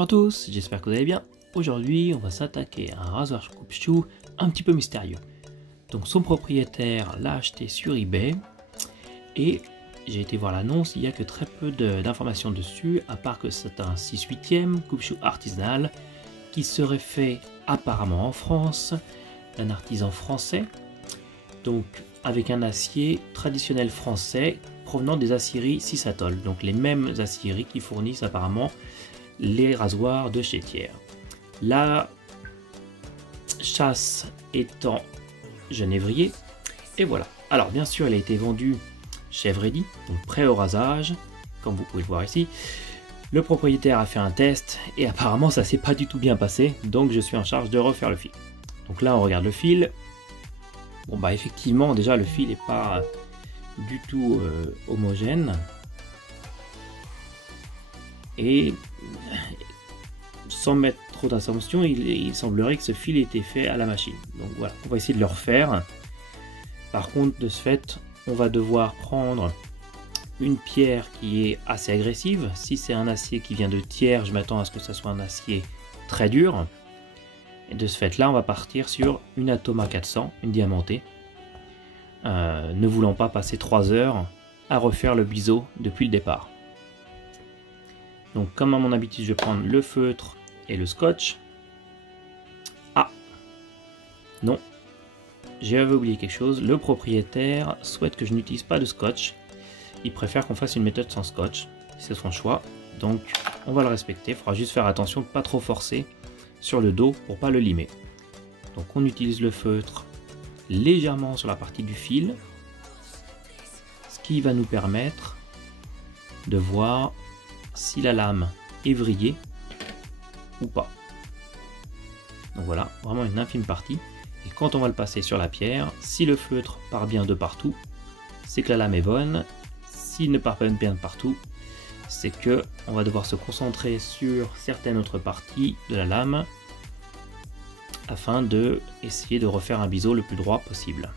Bonjour à tous, j'espère que vous allez bien. Aujourd'hui, on va s'attaquer à un rasoir coupe-chou un petit peu mystérieux. Donc son propriétaire l'a acheté sur eBay et j'ai été voir l'annonce, il n'y a que très peu d'informations dessus, à part que c'est un 6/8e coupe-chou artisanal qui serait fait apparemment en France, d'un artisan français, donc avec un acier traditionnel français provenant des aciéries Cisatol, donc les mêmes aciéries qui fournissent apparemment les rasoirs de chez Thiers. La chasse étant genévrier, et voilà. Alors bien sûr, elle a été vendue chèvre ready, donc prêt au rasage, comme vous pouvez le voir ici. Le propriétaire a fait un test et apparemment ça s'est pas du tout bien passé, donc je suis en charge de refaire le fil. Donc là on regarde le fil. Bon bah effectivement déjà le fil n'est pas du tout homogène. Et sans mettre trop d'assumption, il semblerait que ce fil ait été fait à la machine. Donc voilà, on va essayer de le refaire. Par contre, de ce fait, on va devoir prendre une pierre qui est assez agressive. Si c'est un acier qui vient de Thiers, je m'attends à ce que ce soit un acier très dur. Et de ce fait là, on va partir sur une Atoma 400, une diamantée. Ne voulant pas passer 3 heures à refaire le biseau depuis le départ. Donc comme à mon habitude, je vais prendre le feutre et le scotch. Ah non, j'avais oublié quelque chose. Le propriétaire souhaite que je n'utilise pas de scotch. Il préfère qu'on fasse une méthode sans scotch. C'est son choix. Donc on va le respecter. Il faudra juste faire attention de ne pas trop forcer sur le dos pour pas le limer. Donc on utilise le feutre légèrement sur la partie du fil. Ce qui va nous permettre de voir si la lame est vrillée ou pas. Donc voilà, vraiment une infime partie. Et quand on va le passer sur la pierre, si le feutre part bien de partout, c'est que la lame est bonne. S'il ne part pas bien de partout, c'est que on va devoir se concentrer sur certaines autres parties de la lame afin de essayer de refaire un biseau le plus droit possible.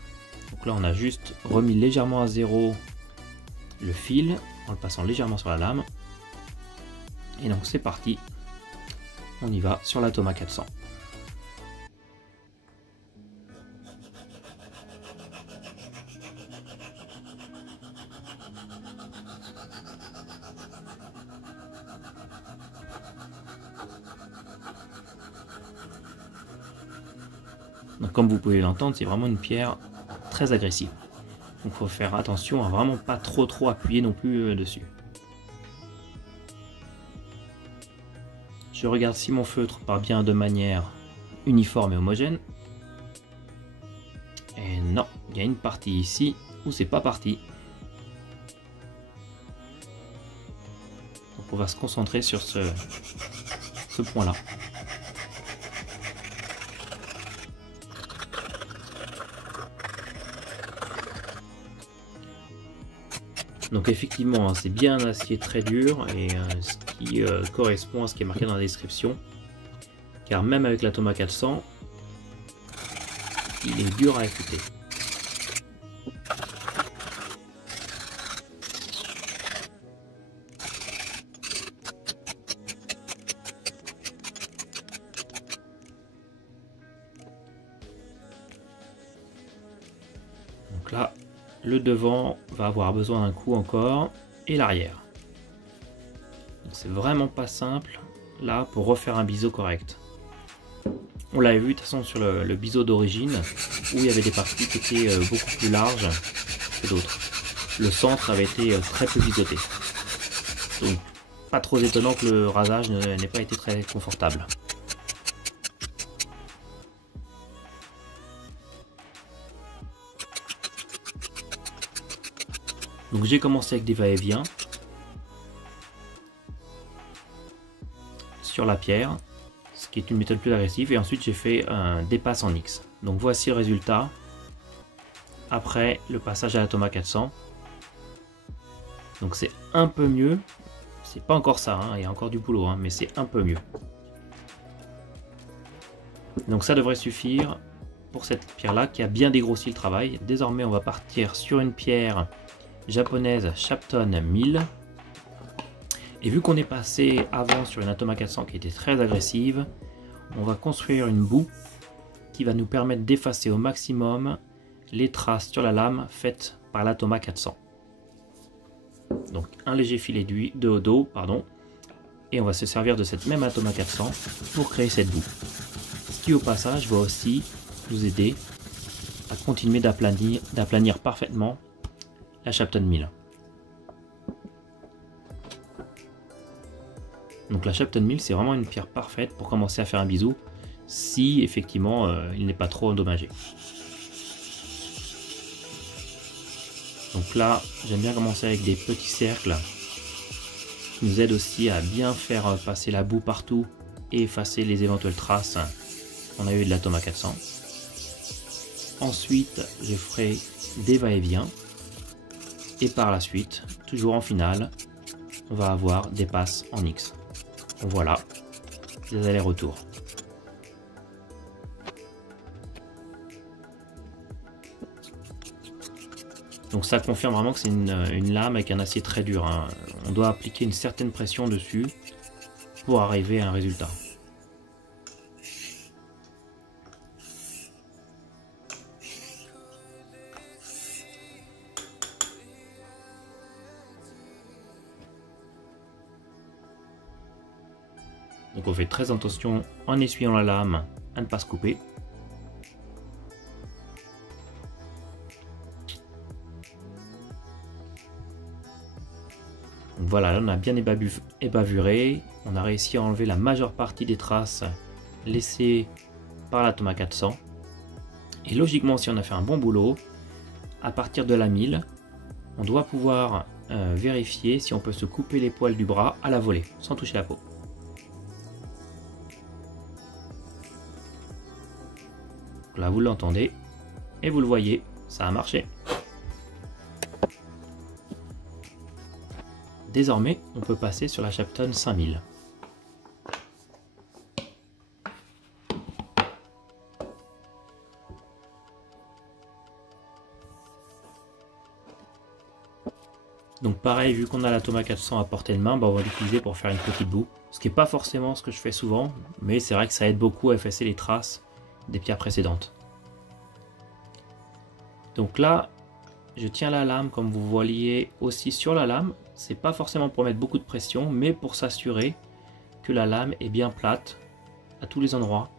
Donc là on a juste remis légèrement à zéro le fil en le passant légèrement sur la lame. Et donc c'est parti, on y va sur l'Atoma 400. Donc comme vous pouvez l'entendre, c'est vraiment une pierre très agressive. Donc il faut faire attention à vraiment pas trop appuyer non plus dessus. Je regarde si mon feutre part bien de manière uniforme et homogène. Et non, il y a une partie ici où c'est pas parti. Donc on va se concentrer sur ce point-là. Donc effectivement, c'est bien un acier très dur et ce qui correspond à ce qui est marqué dans la description. Car même avec l'Atoma 400, il est dur à écouter. Donc là, le devant va avoir besoin d'un coup encore et l'arrière. C'est vraiment pas simple là pour refaire un biseau correct. On l'avait vu de toute façon sur le biseau d'origine où il y avait des parties qui étaient beaucoup plus larges que d'autres. Le centre avait été très peu biseauté. Donc pas trop étonnant que le rasage n'ait pas été très confortable. Donc j'ai commencé avec des va-et-vient sur la pierre, ce qui est une méthode plus agressive, et ensuite j'ai fait un dépasse en X. Donc voici le résultat après le passage à l'Atoma 400. Donc c'est un peu mieux, c'est pas encore ça, hein, il y a encore du boulot, hein, mais c'est un peu mieux. Donc ça devrait suffire pour cette pierre là qui a bien dégrossi le travail. Désormais on va partir sur une pierre japonaise Shapton 1000 Et vu qu'on est passé avant sur une Atoma 400 qui était très agressive, on va construire une boue qui va nous permettre d'effacer au maximum les traces sur la lame faites par l'Atoma 400. Donc un léger filet de dos, et on va se servir de cette même Atoma 400 pour créer cette boue. Ce qui au passage va aussi nous aider à continuer d'aplanir parfaitement la Shapton 1000. Donc la Shapton 1000, c'est vraiment une pierre parfaite pour commencer à faire un bisou si effectivement il n'est pas trop endommagé. Donc là, j'aime bien commencer avec des petits cercles qui nous aident aussi à bien faire passer la boue partout et effacer les éventuelles traces qu'on a eu de l'Atoma 400. Ensuite, je ferai des va-et-vient et par la suite, toujours en finale, on va avoir des passes en X. Donc voilà, des allers-retours. Donc ça confirme vraiment que c'est une lame avec un acier très dur, hein. On doit appliquer une certaine pression dessus pour arriver à un résultat. Donc on fait très attention en essuyant la lame à ne pas se couper. Donc voilà, là on a bien ébavuré, on a réussi à enlever la majeure partie des traces laissées par l'Atoma 400. Et logiquement, si on a fait un bon boulot, à partir de la 1000, on doit pouvoir vérifier si on peut se couper les poils du bras à la volée, sans toucher la peau. Donc là vous l'entendez et vous le voyez, ça a marché. Désormais, on peut passer sur la Shapton 5000. Donc pareil, vu qu'on a l'Atoma 400 à portée de main, on va l'utiliser pour faire une petite boue. Ce qui n'est pas forcément ce que je fais souvent, mais c'est vrai que ça aide beaucoup à effacer les traces des pierres précédentes. Donc là, je tiens la lame comme vous voyez aussi sur la lame. C'est pas forcément pour mettre beaucoup de pression, mais pour s'assurer que la lame est bien plate à tous les endroits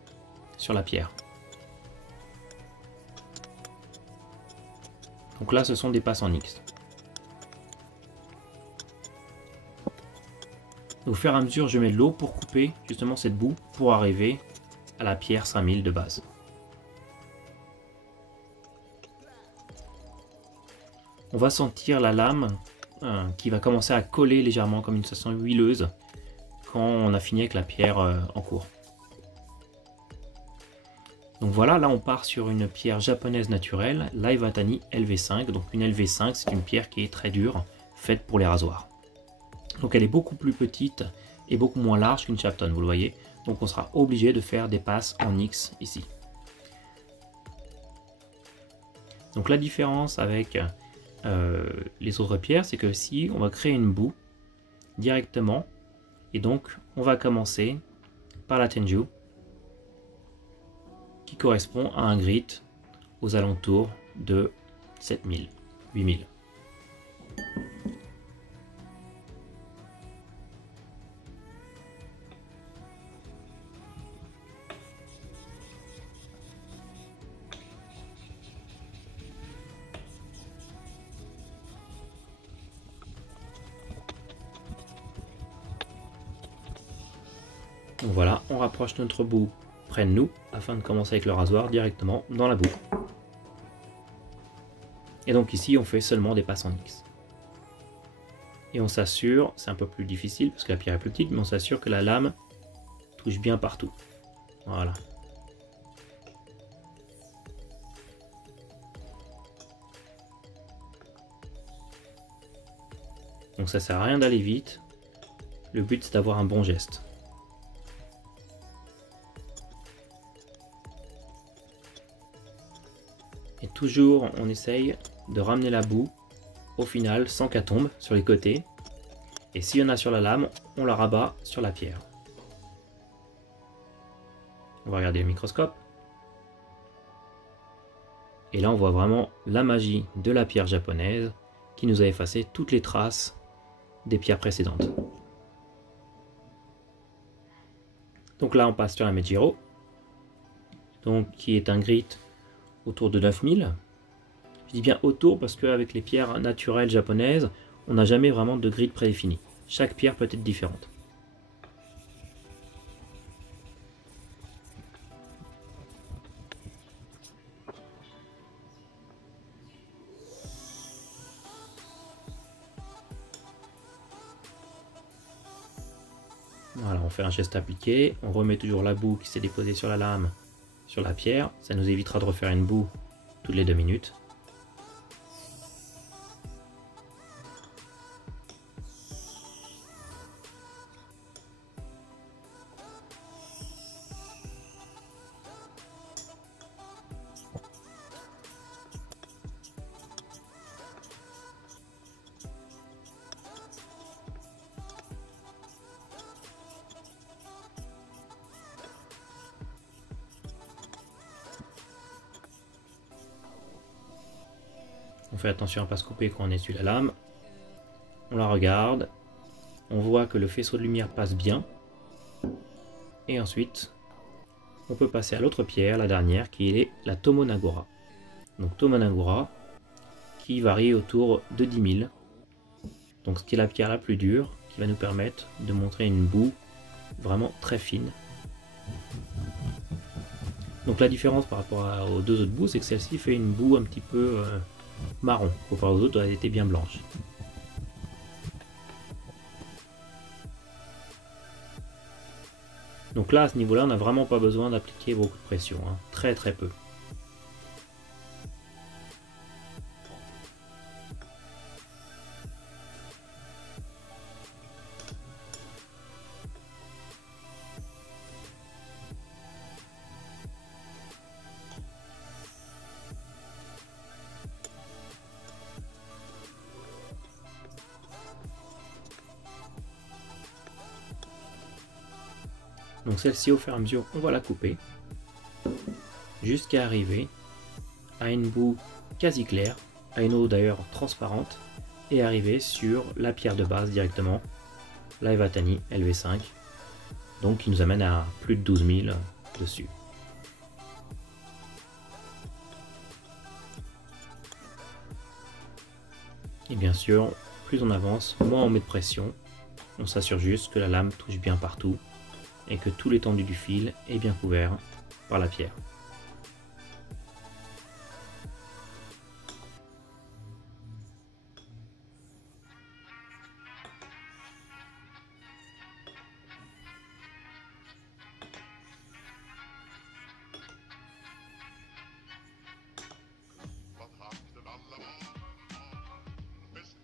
sur la pierre. Donc là, ce sont des passes en X. Au fur et à mesure, je mets de l'eau pour couper justement cette boue pour arriver à la pierre 5000 de base. On va sentir la lame qui va commencer à coller légèrement comme une sensation huileuse quand on a fini avec la pierre en cours. Donc voilà, là on part sur une pierre japonaise naturelle, l'Iwatani LV5. Donc une LV5, c'est une pierre qui est très dure, faite pour les rasoirs. Donc elle est beaucoup plus petite et beaucoup moins large qu'une Shapton, vous le voyez. Donc on sera obligé de faire des passes en X ici. Donc la différence avec les autres pierres, c'est que si on va créer une boue directement, et donc on va commencer par la Tenju qui correspond à un grit aux alentours de 7000, 8000. Donc voilà, on rapproche notre boue près de nous afin de commencer avec le rasoir directement dans la boue. Et donc ici on fait seulement des passes en X. Et on s'assure, c'est un peu plus difficile parce que la pierre est plus petite, mais on s'assure que la lame touche bien partout. Voilà. Donc ça sert à rien d'aller vite. Le but c'est d'avoir un bon geste. Et toujours on essaye de ramener la boue au final sans qu'elle tombe sur les côtés. Et s'il y en a sur la lame, on la rabat sur la pierre. On va regarder le microscope. Et là, on voit vraiment la magie de la pierre japonaise qui nous a effacé toutes les traces des pierres précédentes. Donc là, on passe sur la Mejiro, donc qui est un grit autour de 9000. Je dis bien autour parce qu'avec les pierres naturelles japonaises, on n'a jamais vraiment de grit prédéfini. Chaque pierre peut être différente. Voilà, on fait un geste appliqué, on remet toujours la boue qui s'est déposée sur la lame, sur la pierre. Ça nous évitera de refaire une boue toutes les 2 minutes. On fait attention à ne pas se couper quand on essuie la lame. On la regarde. On voit que le faisceau de lumière passe bien. Et ensuite, on peut passer à l'autre pierre, la dernière, qui est la Tomonagura. Donc Tomonagura, qui varie autour de 10 000. Donc ce qui est la pierre la plus dure, qui va nous permettre de montrer une boue vraiment très fine. Donc la différence par rapport aux deux autres boues, c'est que celle-ci fait une boue un petit peu marron, comparé aux autres, elle était bien blanche. Donc là, à ce niveau-là, on n'a vraiment pas besoin d'appliquer beaucoup de pression, hein. Très très peu. Donc celle-ci, au fur et à mesure, on va la couper jusqu'à arriver à une boue quasi claire, à une eau d'ailleurs transparente, et arriver sur la pierre de base directement, la Iwatani LV5, donc qui nous amène à plus de 12 000 dessus. Et bien sûr, plus on avance, moins on met de pression. On s'assure juste que la lame touche bien partout et que tout l'étendue du fil est bien couvert par la pierre.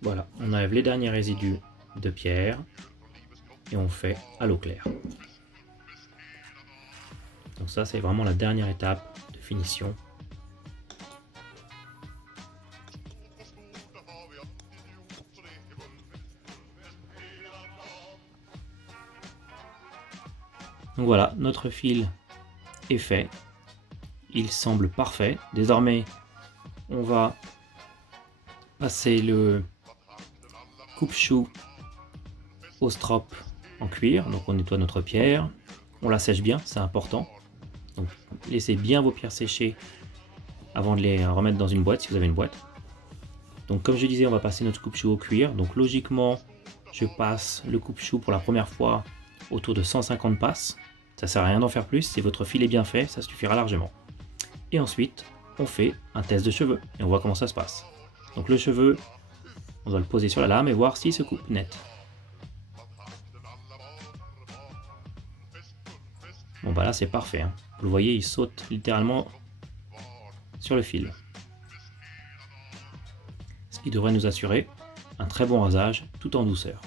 Voilà, on enlève les derniers résidus de pierre et on fait à l'eau claire. Donc ça, c'est vraiment la dernière étape de finition. Donc voilà, notre fil est fait. Il semble parfait. Désormais, on va passer le coupe-chou au strop en cuir. Donc on nettoie notre pierre. On la sèche bien, c'est important. Donc laissez bien vos pierres sécher avant de les remettre dans une boîte si vous avez une boîte. Donc comme je disais, on va passer notre coupe-chou au cuir. Donc logiquement, je passe le coupe-chou pour la première fois autour de 150 passes. Ça sert à rien d'en faire plus, si votre fil est bien fait, ça suffira largement. Et ensuite, on fait un test de cheveux et on voit comment ça se passe. Donc le cheveu, on doit le poser sur la lame et voir s'il se coupe net. Bon bah là c'est parfait, hein. Vous le voyez, il saute littéralement sur le fil. Ce qui devrait nous assurer un très bon rasage tout en douceur.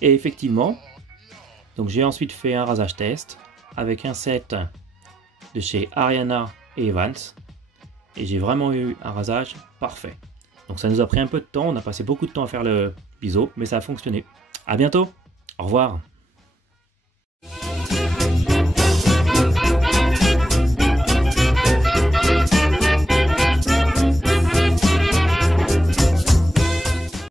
Et effectivement, donc j'ai ensuite fait un rasage test avec un set de chez Ariana et Evans. et j'ai vraiment eu un rasage parfait. Donc ça nous a pris un peu de temps, on a passé beaucoup de temps à faire le biseau, mais ça a fonctionné. À bientôt, au revoir.